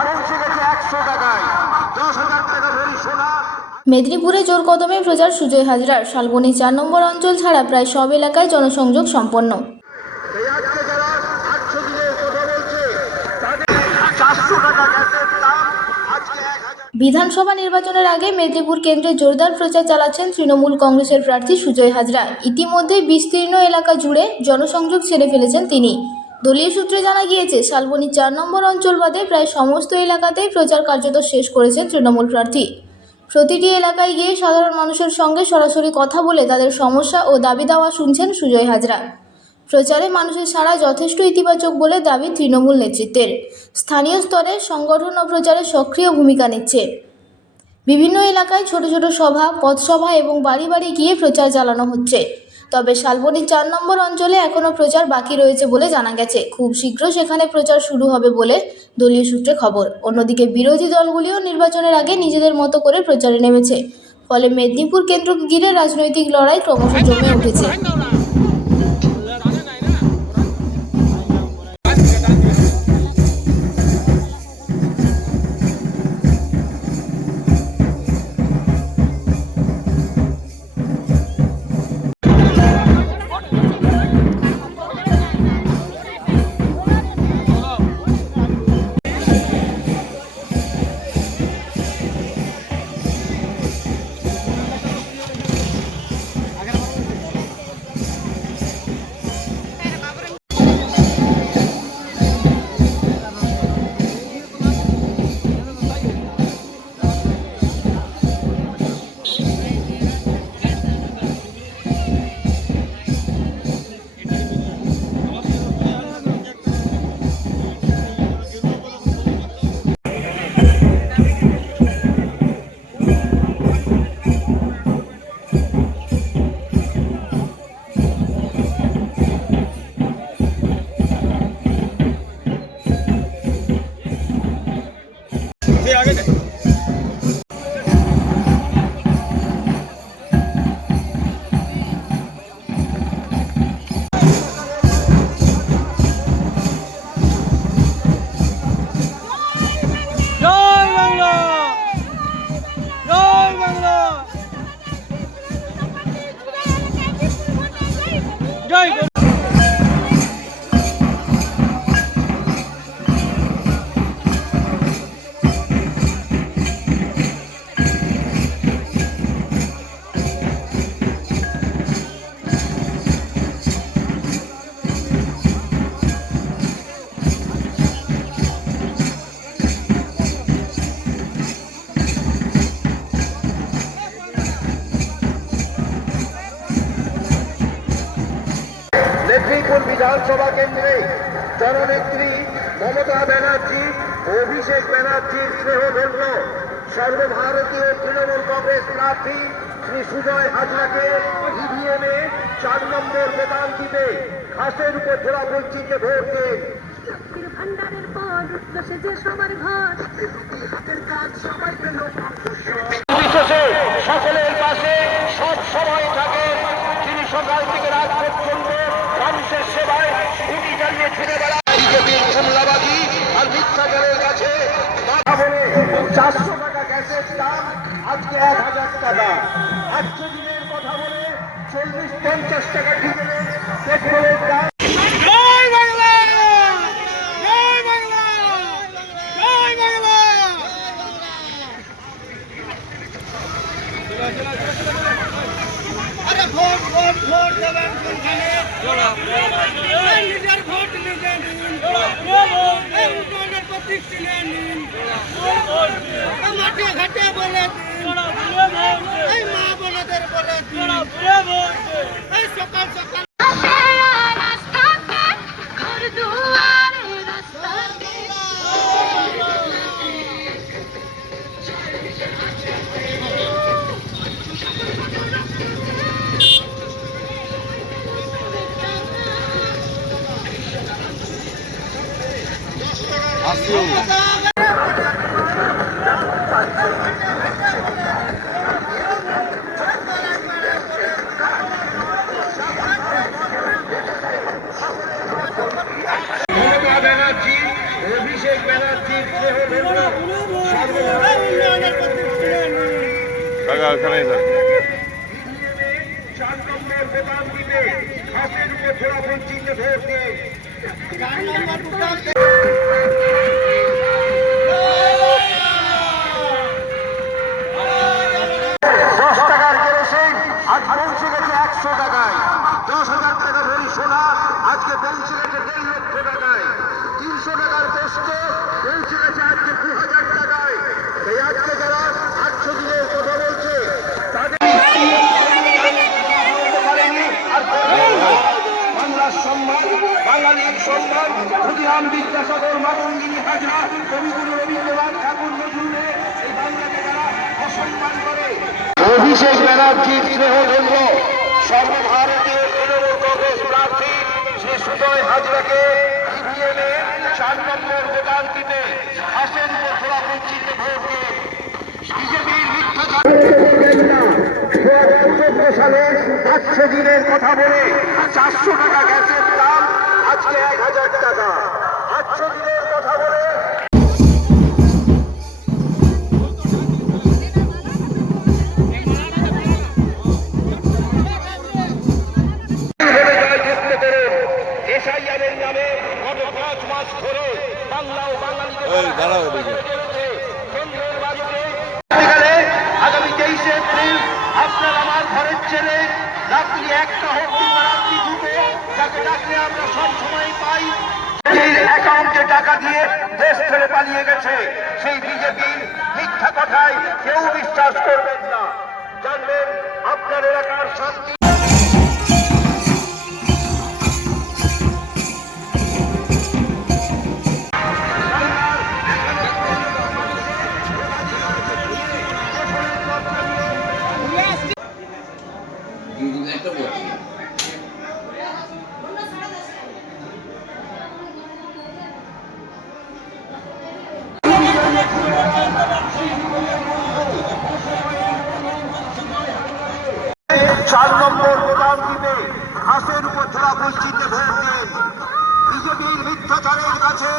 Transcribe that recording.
আজ পৌঁছে গেছে 100 টাকায় 10,000 টাকা ভরি সোনা। মেদিনীপুরে জোর কদমে প্রচার সুজয় হাজরার। শালবনী 4 নম্বর অঞ্চল ছাড়া প্রায় সব এলাকায় জনসংযোগ সম্পন্ন। এই আজকে যারা 800 দিনের কথা বলছে তাদের 400 টাকা গ্যাসের দাম আজকে 1000। বিধানসভা নির্বাচনের আগে মেদিনীপুর কেন্দ্রে জোরদার প্রচার চালাচ্ছেন তৃণমূল কংগ্রেসের প্রার্থী সুজয় হাজরা। ইতিমধ্যেই বিস্তীর্ণ এলাকা জুড়ে জনসংযোগ ছেড়ে ফেলেছেন তিনি। দলীয় সূত্রে জানা গিয়েছে, শালবনী 4 নম্বর অঞ্চল বাদে প্রায় সমস্ত এলাকাতেই প্রচার কার্যত শেষ করেছেন তৃণমূল প্রার্থী। প্রতিটি এলাকায় গিয়ে সাধারণ মানুষের সঙ্গে সরাসরি কথা বলে তাদের সমস্যা ও দাবি দাওয়া শুনছেন সুজয় হাজরা। প্রচারে মানুষের সাড়া যথেষ্ট ইতিবাচক বলে দাবি তৃণমূল নেতৃত্বের। স্থানীয় স্তরে সংগঠন ও প্রচারে সক্রিয় ভূমিকা নিচ্ছে। বিভিন্ন এলাকায় ছোট ছোট সভা, পথসভা এবং বাড়ি বাড়ি গিয়ে প্রচার চালানো হচ্ছে। তবে শালবনী 4 নম্বর অঞ্চলে এখনও প্রচার বাকি রয়েছে বলে জানা গেছে। খুব শীঘ্র সেখানে প্রচার শুরু হবে বলে দলীয় সূত্রে খবর। অন্যদিকে বিরোধী দলগুলিও নির্বাচনের আগে নিজেদের মতো করে প্রচারে নেমেছে। ফলে মেদিনীপুর কেন্দ্রকে ঘিরে রাজনৈতিক লড়াই ক্রমশ জমে উঠেছে। মেদিনীপুর বিধানসভা কেন্দ্রে জননেত্রী মমতা ব্যানার্জি, অভিষেক ব্যানার্জির স্নেহধন্য সর্বভারতীয় তৃণমূল কংগ্রেস প্রার্থী শ্রী সুজয় হাজরাকে ইভিএমে 4 নম্বর বোতাম টিপে ঘাসের উপর ধরা বঞ্চিতে ভোট দেন। ভান্ডারের পর বসে যে সবার ঘর হাতের কাজ সবাই পেল। বিশেষে সকলের পাশে সব সময় থাকে। তিনি সকাল থেকে রাত পর্যন্ত মানুষের সেবায় উনি জ্বালিয়ে ছুটে বেড়ান। বিজেপির কুমলাবাদী আর মিথ্যাচারের কাছে মাথা বলে 400 টাকা গ্যাসের দাম আজকে 1000 টাকা। 800 দিনের কথা বলে 40-50 টাকা ডিজেলের পেট্রোলের দাম। अरे ভোট ভোট ভোট দেবেন কোনখানে? নিজের ভোট নিজে নিন, এই উন্নয়নের প্রতিষ্ঠানে নিন, মাঠে ঘাটে বলে দিন, এই মা বোনদের বলে দিন, এই সকাল সকাল মমতা ব্যানার্জি, অভিষেক ব্যানার্জির উন্নয়নের প্রতি কাকা ওখানেই থাক। 4 নম্বর বোতাম টিপে হাতের উপর ছোড়া বঞ্চিত ভোট দিয়ে 4 নম্বর বোতাম 10 টাকার কেরোসিন আজ পৌঁছে গেছে 100 টাকায়। 10,000 টাকা ভরি সোনা আজকে পৌঁছে গেছে 1.5 লক্ষ টাকায়। 300 টাকার পোস্ত পৌঁছে গেছে আজকে 2,000 টাকায়। এই আজকে যারা 800 দিনের কথা বলছে তাদের বাংলার সম্মান, বাঙালির সম্মান, ক্ষুদিরাম বিদ্যাসাগর, মাতঙ্গিনী হাজরা, কবিগুরু রবীন্দ্রনাথ ঠাকুর, নজরুলের এই বাংলাকে যারা অসম্মান করে, অভিষেক ব্যানার্জির স্নেহধন্য সর্বভারতীয় তৃণমূল কংগ্রেস প্রার্থী শ্রী সুজয় হাজরাকে ইভিএমে 4 নম্বর বোতাম টিপে হাসেন বছরা বঞ্চিত ভোট দিয়ে বিজেপির মিথ্যা 2014 সালে 500 দিনের কথা বলে 400 টাকা গ্যাসের দাম আজকে 1,000 টাকা। 800 দিনের কথা বলে এসআইআরের নামে গত 5 মাস ধরে বাংলা ও বাঙালিদের এই দাঁড়াও এদিকে। কেন্দ্রের বাজেটে আগামী 23 এপ্রিল আপনার আমার ঘরের ছেলে রাত্রি 1টা হোক কিংবা রাত্রি 2টো তাকে ডাকলে আমরা সব সময় পাই। সেই অ্যাকাউন্টে টাকা দিয়ে দেশ ছেড়ে পালিয়ে গেছে। সেই বিজেপির মিথ্যা কথায় কেউ বিশ্বাস করবেন না। জানবেন আপনার এলাকার শান্তি চার নম্বর বোতাম টিপে হাসের উপর ছোড়া বঞ্চিত ভোট দিন। বিজেপির মিথ্যাচারের কাছে